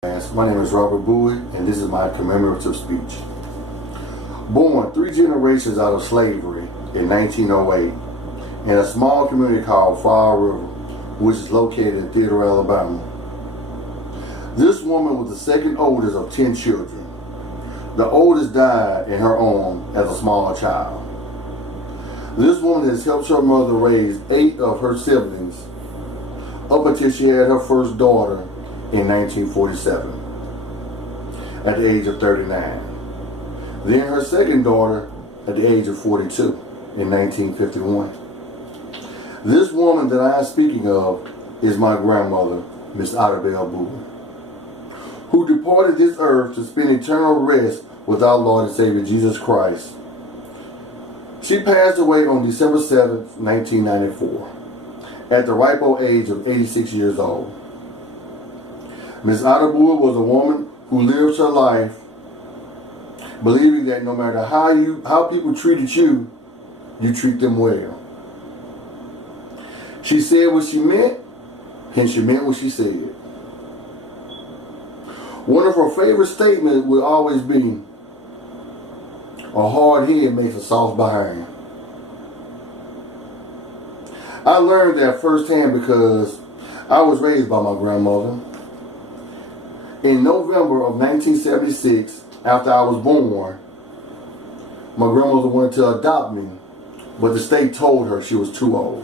My name is Robert Bowie, and this is my commemorative speech. Born 3 generations out of slavery in 1908 in a small community called Fall River, which is located in Theodore, Alabama. This woman was the second oldest of 10 children. The oldest died in her arms as a small child. This woman has helped her mother raise 8 of her siblings up until she had her first daughter in 1947 at the age of 39. Then her second daughter at the age of 42 in 1951. This woman that I am speaking of is my grandmother, Miss Otterbell Bowie, who departed this earth to spend eternal rest with our Lord and Savior Jesus Christ. She passed away on December 7th, 1994, at the ripe old age of 86 years old. Miss Otterbell was a woman who lived her life believing that no matter how people treated you, you treat them well. She said what she meant, and she meant what she said. One of her favorite statements would always be, "A hard head makes a soft behind." I learned that firsthand because I was raised by my grandmother. In November of 1976, after I was born, my grandmother wanted to adopt me, but the state told her she was too old.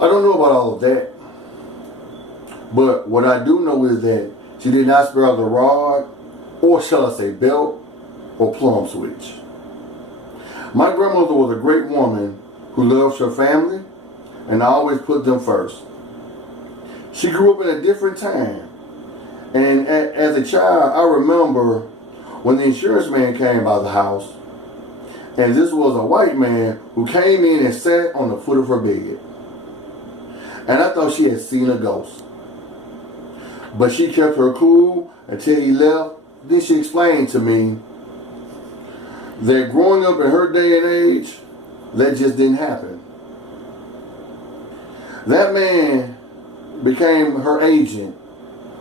I don't know about all of that, but what I do know is that she did not spare the rod, or shall I say belt, or plum switch. My grandmother was a great woman who loved her family and always put them first. She grew up in a different time, and as a child, I remember when the insurance man came by the house, and this was a white man who came in and sat on the foot of her bed. And I thought she had seen a ghost. But she kept her cool until he left. Then she explained to me that growing up in her day and age, that just didn't happen. That man became her agent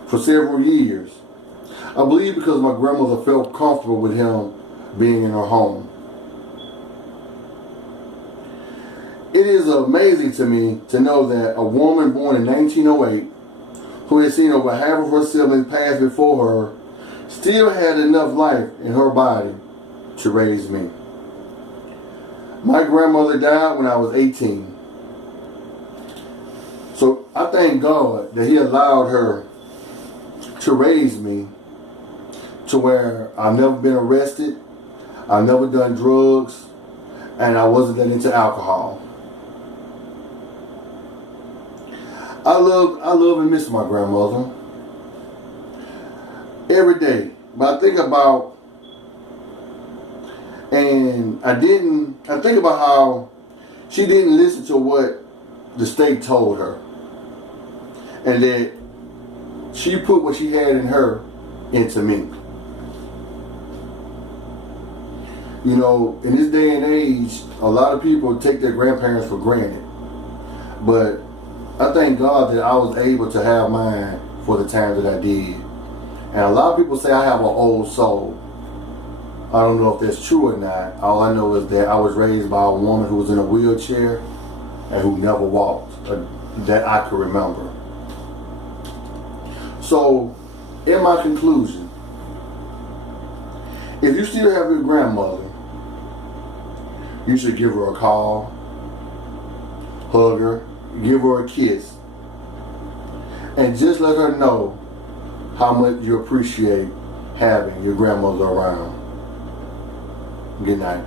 for several years. I believe because my grandmother felt comfortable with him being in her home. It is amazing to me to know that a woman born in 1908, who had seen over half of her siblings pass before her, still had enough life in her body to raise me. My grandmother died when I was 18. So I thank God that He allowed her to raise me to where I've never been arrested, I've never done drugs, and I wasn't that into alcohol. I love and miss my grandmother every day. But I think about how she didn't listen to what the state told her, and that she put what she had in her into me. You know, in this day and age, a lot of people take their grandparents for granted, but I thank God that I was able to have mine for the time that I did. And a lot of people say I have an old soul. I don't know if that's true or not. All I know is that I was raised by a woman who was in a wheelchair and who never walked, that I could remember. So, in my conclusion, if you still have your grandmother, you should give her a call, hug her, give her a kiss, and just let her know how much you appreciate having your grandmother around. Good night.